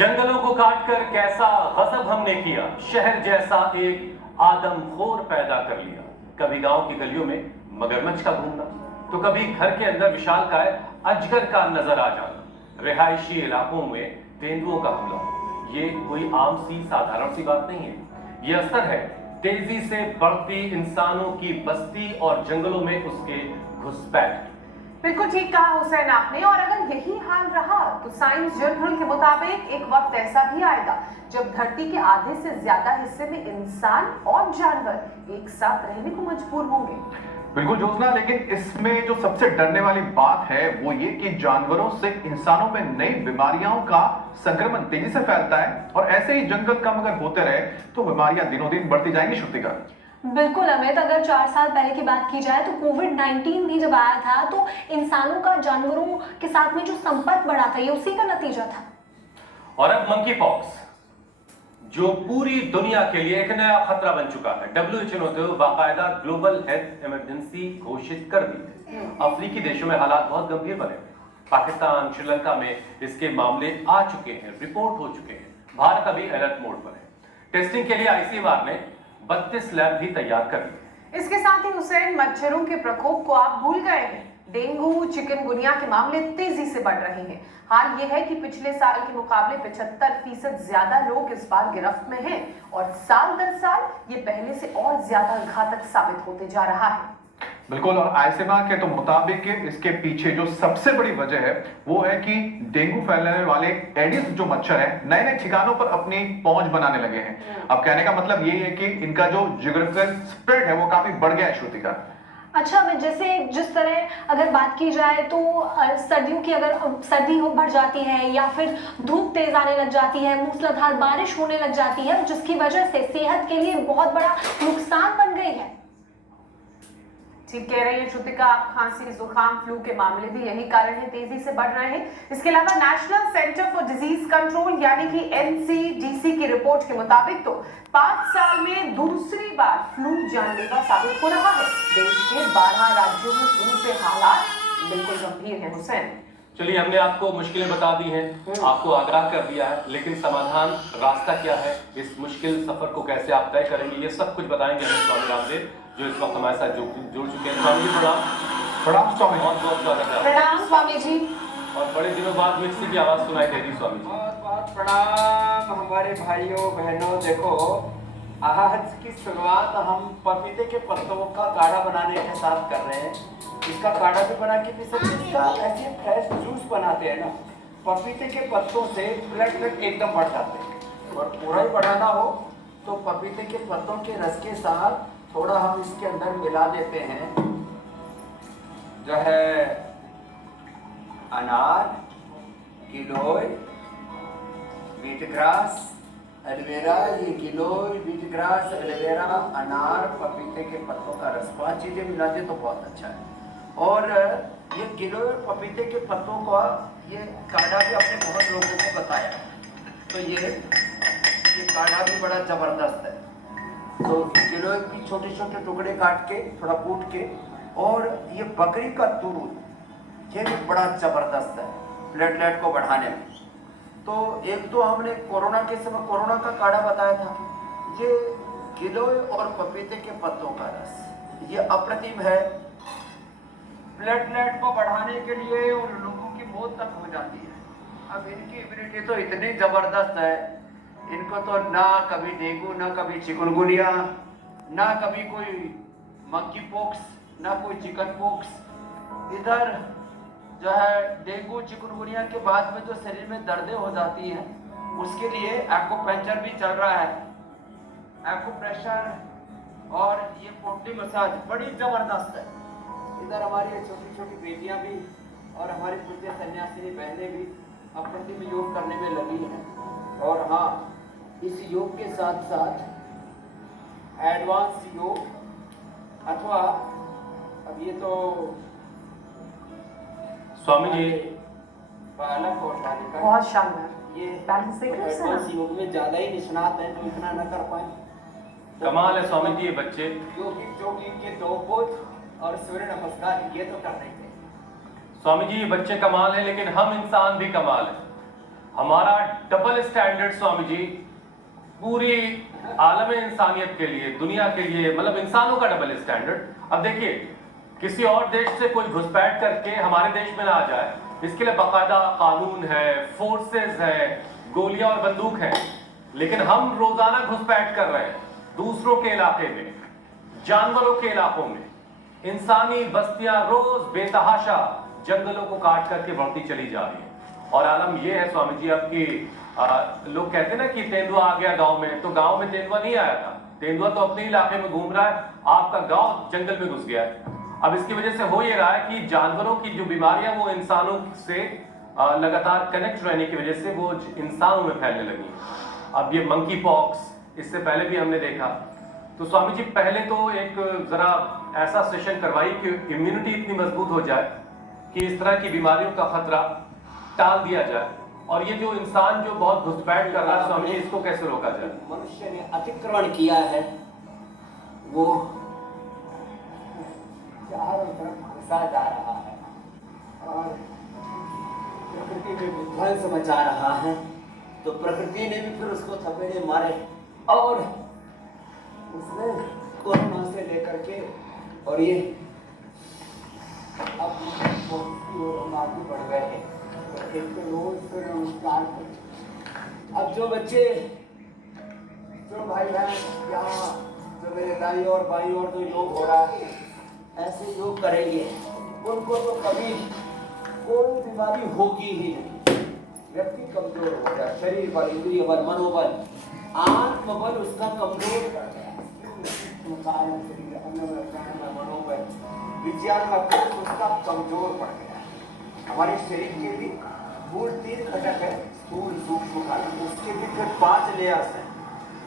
जंगलों को काटकर कैसा गजब हमने किया, शहर जैसा एक आदमखोर पैदा कर लिया। कभी गांव की गलियों में मगरमच्छ का घूमना, तो कभी घर के अंदर विशालकाय अजगर का नजर आ जाना। रिहायशी इलाकों में तेंदुओं का हमला, ये कोई आम सी साधारण सी बात नहीं है। ये असर है तेजी से बढ़ती इंसानों की बस्ती और जंगलों में उसके घुसपैठ। बिल्कुल ठीक कहा हुसैन आपने। और अगर यही हाल रहा तो साइंस जर्नल के मुताबिक एक वक्त ऐसा भी आएगा जब धरती के आधे से ज्यादा हिस्से में इंसान और जानवर एक साथ रहने को मजबूर होंगे। बिल्कुल ज्योत्सना, लेकिन इसमें जो सबसे डरने वाली बात है वो ये कि जानवरों से इंसानों में नई बीमारियों का संक्रमण तेजी से फैलता है और ऐसे ही जंगल कम अगर होते रहे तो बीमारियां दिनों दिन बढ़ती जाएंगी। श्रुतिका, बिल्कुल अमित, अगर 4 साल पहले की बात की जाए तो कोविड-19 भी जब आया था तो इंसानों का जानवरों के साथ में जो संपर्क बढ़ा था, ये उसी का नतीजा था। और अब मंकी पॉक्स, जो पूरी दुनिया के लिए एक नया खतरा बन चुका है। WHO ने तो बाकायदा ग्लोबल हेल्थ इमरजेंसी घोषित कर दी है। अफ्रीकी देशों में हालात बहुत गंभीर बने हैं। पाकिस्तान, श्रीलंका में इसके मामले आ चुके हैं, रिपोर्ट हो चुके हैं। भारत अभी अलर्ट मोड पर है। टेस्टिंग के लिए ICMR ने 32 लैब भी तैयार कर ली। इसके साथ ही हुसैन, मच्छरों के प्रकोप को आप भूल गए हैं। डेंगू, चिकनगुनिया के मामले तेजी से बढ़ रहे हैं। हाल यह है कि पिछले साल के मुकाबले 75% ज्यादा लोग इस बार गिरफ्त में हैं और साल दर साल ये पहले से और ज्यादा घातक साबित होते जा रहा है। बिल्कुल, और ICMR के तो मुताबिक इसके पीछे जो सबसे बड़ी वजह है वो है कि डेंगू फैलाने वाले एडिस जो मच्छर है नए नए ठिकानों पर अपनी पहुंच बनाने लगे हैं। अब कहने का मतलब ये है कि इनका जो ज्योग्राफिकल स्प्रेड है वो काफी बढ़ गया है। श्रुतिका, अच्छा, मैं जैसे जिस तरह अगर बात की जाए तो सर्दियों की अगर सर्दी बढ़ जाती है या फिर धूप तेज आने लग जाती है, मूसलाधार बारिश होने लग जाती है, जिसकी वजह से सेहत के लिए बहुत बड़ा नुकसान बन गई है। ठीक कह रही है श्रुतिका आप। खांसी, जुकाम, फ्लू के मामले भी यही कारण है तेजी से बढ़ रहे हैं। इसके अलावा national centre for disease control यानी कि NCDC की रिपोर्ट के मुताबिक तो 5 साल में दूसरी बार फ्लू जानलेवा साबित हो रहा है। देश के 12 राज्यों में फ्लू से हालात बिल्कुल गंभीर है। हुसैन, चलिए, हमने आपको मुश्किलें बता दी हैं, आपको आगाह कर दिया है, लेकिन समाधान रास्ता क्या है, इस मुश्किल सफर को कैसे आप तय करेंगे, ये सब कुछ बताएंगे हमें स्वामी रामदेव, जो इस वक्त हमारे साथ जुड़ चुके हैं। स्वामी जी प्रणाम। प्रणाम स्वामी। बहुत बहुत स्वागत है। प्रणाम स्वामी जी। और बड़े दिनों बाद मिक्सी की आवाज सुनाई दे रही स्वामी जी। बहुत बहुत प्रणाम हमारे भाइयों बहनों। देखो, आज की शुरुआत हम पपीते के पत्तों का काढ़ा बनाने के साथ कर रहे हैं। इसका काढ़ा भी बना के पी सकते हैं, इसका ऐसे फ्रेश जूस बनाते हैं ना। पपीते के पत्तों से प्लेटलेट एकदम बढ़ जाते हैं और पूरा ही बढ़ाना हो तो पपीते के पत्तों के रस के साथ थोड़ा हम इसके अंदर मिला देते हैं जो है अनार, गिलोय, बीट ग्रास, एलोवेरा। ये गिलोय, बीट ग्रास, एलोवेरा, अनार, पपीते के पत्तों का रस, 5 चीजें मिला दे तो बहुत अच्छा है। और ये गिलोय और पपीते के पत्तों का ये काढ़ा भी अपने बहुत लोगों को बताया, तो ये काढ़ा भी बड़ा जबरदस्त है। तो गिलोय की छोटे छोटे टुकड़े काट के थोड़ा कूट के, और ये बकरी का दूध ये भी बड़ा जबरदस्त है प्लेटलेट को बढ़ाने में। तो एक तो हमने कोरोना के समय कोरोना का काढ़ा बताया था, ये गिलोय और पपीते के पत्तों का रस ये अप्रतिम है प्लेटलेट को बढ़ाने के लिए, और लोगों की मौत तक हो जाती है। अब इनकी इम्यूनिटी तो इतनी जबरदस्त है, इनको तो ना कभी डेंगू, ना कभी चिकनगुनिया, ना कभी कोई मंकी पॉक्स, ना कोई चिकन पॉक्स। इधर जो है डेंगू चिकनगुनिया के बाद में जो शरीर में दर्दें हो जाती हैं, उसके लिए एक्यूपंक्चर भी चल रहा है, एक्यूप्रेशर और ये पोटली मसाज बड़ी जबरदस्त है। इधर हमारी छोटी छोटी बेटियां भी और हमारी पूज्य सन्यासिनी बहनें भी अप्रतिम योग करने में लगी हैं। और हाँ, इस योग के साथ साथ एडवांस योग अथवा अब ये तो स्वामी जी बालक और बालिका बहुत शानदार। ये बैलेंस देख रहे हैं ना? एडवांस योग में ज्यादा ही निष्णात हैं, जो इतना न कर पाए। कमाल है स्वामी जी, ये बच्चे योगी के 2 बोध और सूर्य नमस्कार ये तो कर रहे थे। स्वामी जी, ये बच्चे कमाल है, लेकिन हम इंसान भी कमाल है। हमारा डबल स्टैंडर्ड स्वामी जी पूरी आलम इंसानियत के लिए, दुनिया के लिए, मतलब इंसानों का डबल स्टैंडर्ड। अब देखिए, किसी और देश से कोई घुसपैठ करके हमारे देश में ना आ जाए, इसके लिए बाकायदा कानून है, फोर्सेस है, गोलियां और बंदूक है। लेकिन हम रोजाना घुसपैठ कर रहे हैं दूसरों के इलाके में, जानवरों के इलाकों में। इंसानी बस्तियां रोज बेतहाशा जंगलों को काट करके बढ़ती चली जा रही है। और आलम यह है स्वामी जी, आपकी लोग कहते हैं ना कि तेंदुआ आ गया गांव में, तो गांव में तेंदुआ नहीं आया था। तेंदुआ तो अपने इलाके में घूम रहा है, आपका गांव जंगल में घुस गया है। अब इसकी वजह से हो ये रहा है कि जानवरों की जो बीमारियां वो इंसानों से लगातार कनेक्ट रहने की वजह से वो इंसानों में फैलने लगी। अब ये मंकी पॉक्स, इससे पहले भी हमने देखा। तो स्वामी जी, पहले तो एक जरा ऐसा सेशन करवाइए कि इम्यूनिटी इतनी मजबूत हो जाए कि इस तरह की बीमारियों का खतरा टाल दिया जाए। और ये जो इंसान जो बहुत घुसपैठ कर रहा है स्वामी जी, इसको कैसे रोका जाए? मनुष्य ने अतिक्रमण किया है, वो चारों तरफ घुसा जा रहा है और प्रकृति में विध्वंस मचा रहा है। तो प्रकृति ने भी फिर उसको थपेड़े मारे और उसने कोरोना से लेकर के और ये अब आगे बढ़ गए हैं। रोज फिर नमस्कार। अब जो बच्चे, जो भाई बहन यहाँ, जो मेरे दाई और बाई और जो योग हो रहा है, ऐसे योग करेंगे, उनको तो कभी कोई बीमारी होगी ही नहीं। व्यक्ति कमजोर हो गया, शरीर बल, इंद्रिय बल, मनोबल, आत्मबल उसका कमजोर कर गया। मनोबल, विज्ञान का कोष उसका कमजोर पड़ गया। हमारे शरीर के भी मूल 3 घटक है, स्थूल, सूक्ष्म, कारण। उसके भी फिर 5 लेयर्स हैं,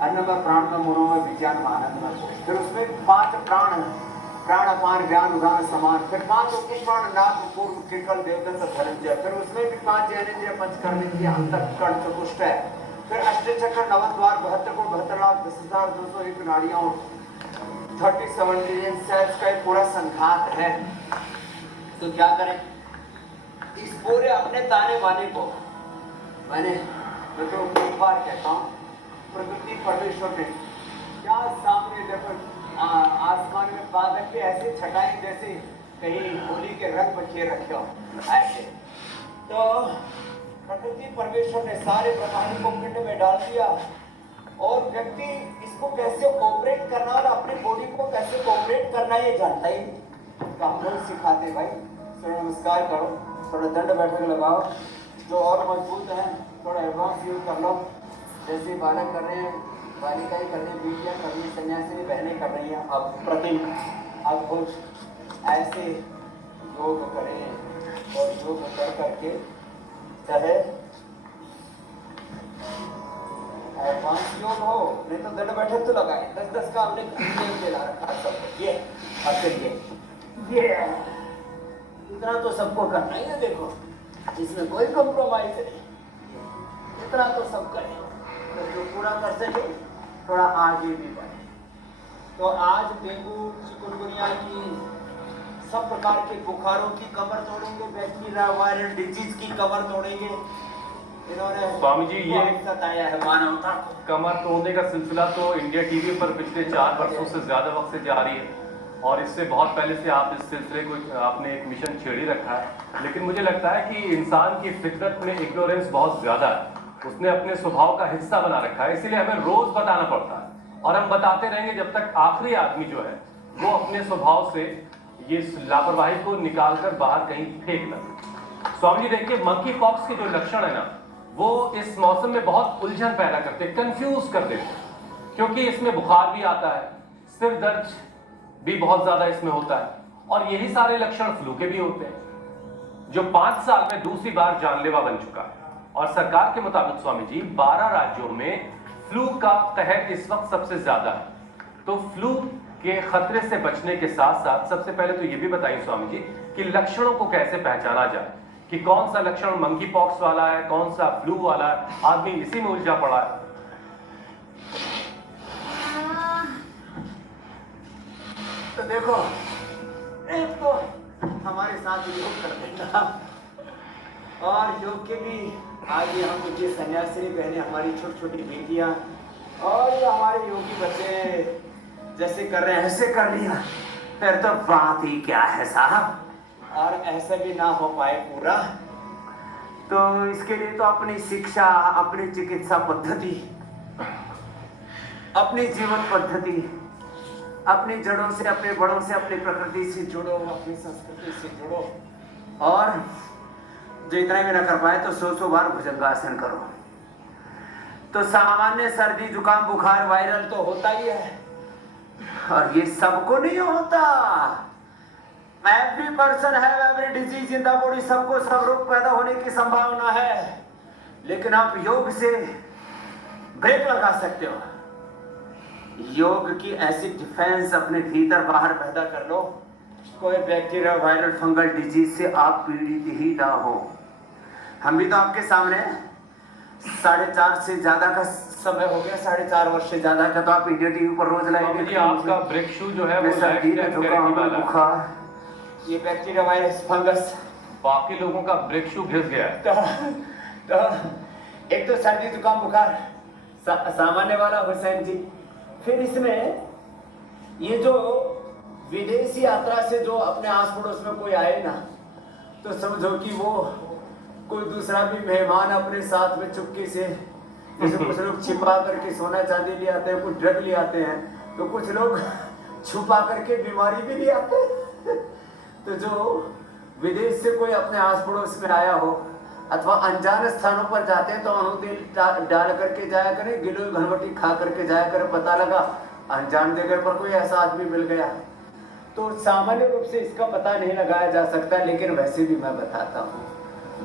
अन्नमय, प्राणमय, मनोमय, विज्ञान, आनंदमय कोश। फिर उसमें 5 प्राण हैं, प्राण, अपान, व्यान, उदान, समान। फिर 5 उपप्राण, नाक, पूर्व, किकल, देवदत्त, धनंजय। फिर उसमें भी 5 ज्ञानेंद्रिय, पंचकर्मेंद्रिय, अंतःकरण, चतुष्ट है। फिर अष्टचक्र, नवद्वार, 72 कोण, 72 लाख 10,201 नाड़ियां, 37 मिलियन सेल्स का एक पूरा संघात है। तो क्या करें इस पूरे अपने ताने बाने को? मैं तो एक बार कहता हूँ, प्रकृति परमेश्वर ने क्या सामने देखो, आसमान में बादल के ऐसे छटाएं जैसे कहीं होली के रंग बखेर रखे हो ऐसे। तो प्रकृति परमेश्वर ने सारे ब्रह्मांड को पिंड में डाल दिया और व्यक्ति इसको कैसे ऑपरेट करना और अपनी बॉडी को कैसे ऑपरेट करना ये जानता ही नहीं। तो हम लोग सिखाते भाई, सूर्य नमस्कार करो, थोड़ा दंड बैठक लगाओ, जो और मजबूत है थोड़ा एडवांस यूज कर लो, जैसे बालक कर रहे हैं, बालिकाएं कर रही हैं, बेटियां कर रही हैं, सन्यासी बहनें कर रही हैं। अब प्रतिम अब कुछ ऐसे योग करें और योग कर करके चाहे एडवांस योग हो, नहीं तो दंड बैठक तो लगाए। 10-10 का हमने दिला रखा है सबको। ये और फिर ये इतना तो सबको करना ही है। देखो इसमें कोई कॉम्प्रोमाइज नहीं, इतना तो सब करें तो जो पूरा कर सके थोड़ा आगे भी बढ़े। तो आज डेंगू, चिकुनगुनिया की, सब प्रकार के बुखारों की कमर तोड़ेंगे, बैक्टीरिया वायरल डिजीज की कमर तोड़ेंगे। इन्होंने स्वामी जी ये सताया है मानवता को। कमर तोड़ने का सिलसिला तो इंडिया टीवी पर पिछले 4 वर्षों से ज्यादा वक्त से जारी है और इससे बहुत पहले से आप इस सिलसिले को आपने एक मिशन छेड़ ही रखा है। लेकिन मुझे लगता है कि इंसान की फितरत में इग्नोरेंस बहुत ज्यादा है, उसने अपने स्वभाव का हिस्सा बना रखा है, इसीलिए हमें रोज बताना पड़ता है और हम बताते रहेंगे जब तक आखिरी आदमी जो है वो अपने स्वभाव से ये लापरवाही को निकालकर बाहर कहीं फेंक न। स्वामी जी देखिए, मंकी पॉक्स के जो लक्षण है ना, वो इस मौसम में बहुत उलझन पैदा करते हैं, कंफ्यूज कर देते हैं, क्योंकि इसमें बुखार भी आता है, सिर दर्द भी बहुत ज्यादा इसमें होता है और यही सारे लक्षण फ्लू के भी होते हैं, जो 5 साल में दूसरी बार जानलेवा बन चुका है। और सरकार के मुताबिक स्वामी जी 12 राज्यों में फ्लू का कहर इस वक्त सबसे ज्यादा है। तो फ्लू के खतरे से बचने के साथ साथ सबसे पहले तो ये भी बताइए स्वामी जी कि लक्षणों को कैसे पहचाना जाए, कि कौन सा लक्षण मंकी पॉक्स वाला है, कौन सा फ्लू वाला है। आदमी इसी में उलझा पड़ा है। तो देखो, एक तो हमारे साथ योग कर देना और योग के भी आज ये हम कुछ सन्यासिनी बहनें, हमारी छोटी छोटी बेटियां और ये हमारे योगी बच्चे जैसे कर रहे हैं ऐसे कर लिया, फिर तो बात ही क्या है साहब। और ऐसा भी ना हो पाए पूरा, तो इसके लिए तो अपनी शिक्षा, अपनी चिकित्सा पद्धति, अपनी जीवन पद्धति, अपनी जड़ों से, अपने बड़ों से, अपनी प्रकृति से जुड़ो, अपनी संस्कृति से जुड़ो। और जो इतना भी ना कर पाए तो 100 बार भुजंगासन करो। तो सामान्य सर्दी जुकाम बुखार वायरल तो होता ही है, और ये सबको नहीं होता। Every person have every disease in the body, सबको सब रोग पैदा होने की संभावना है, लेकिन आप योग से ब्रेक लगा सकते हो। योग की ऐसी डिफेंस अपने भीतर बाहर पैदा कर लो, कोई बैक्टीरिया वायरल फंगल डिजीज से आप पीड़ित ही ना हो। हम भी तो आपके सामने 4.5 से ज्यादा का समय हो गया, 4.5 वर्ष से ज्यादा का, तो आप इंडिया टीवी पर रोज स्वामी जी, आपका ब्रेक शू जो है वो सर्दी में लाइफ जुकाम वाला है। बुखार, ये बैक्टीरिया वायरस फंगस, बाकी लोगों का ब्रेक शू घिस गया है। तो एक तो सर्दी जुकाम बुखार सामान्य वाला हुसैन जी, फिर इसमें ये जो विदेशी यात्रा से जो अपने आस पड़ोस में कोई आए ना, तो समझो कि वो कोई दूसरा भी मेहमान अपने साथ में चुपके से, जैसे कुछ लोग छिपा करके सोना चांदी ले आते हैं, कुछ ड्रग ले आते हैं, तो कुछ लोग छुपा करके बीमारी भी ले आते हैं। तो जो विदेश से कोई अपने आस पड़ोस में आया हो अथवा अनजान स्थानों पर जाते हैं तो अणुतेल डाल करके जाया करें, गिलोय घनवटी खा करके जाया करें। पता लगा अनजान जगह पर कोई ऐसा आदमी मिल गया, तो सामान्य रूप से इसका पता नहीं लगाया जा सकता, लेकिन वैसे भी मैं बताता हूँ,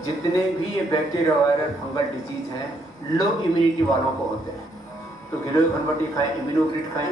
जितने भी ये बैक्टीरिया वायरल फंगल डिजीज हैं लो इम्यूनिटी वालों को होते हैं। तो गिलोय घनवटी खाएं, इम्यूनोग्रिड खाएं,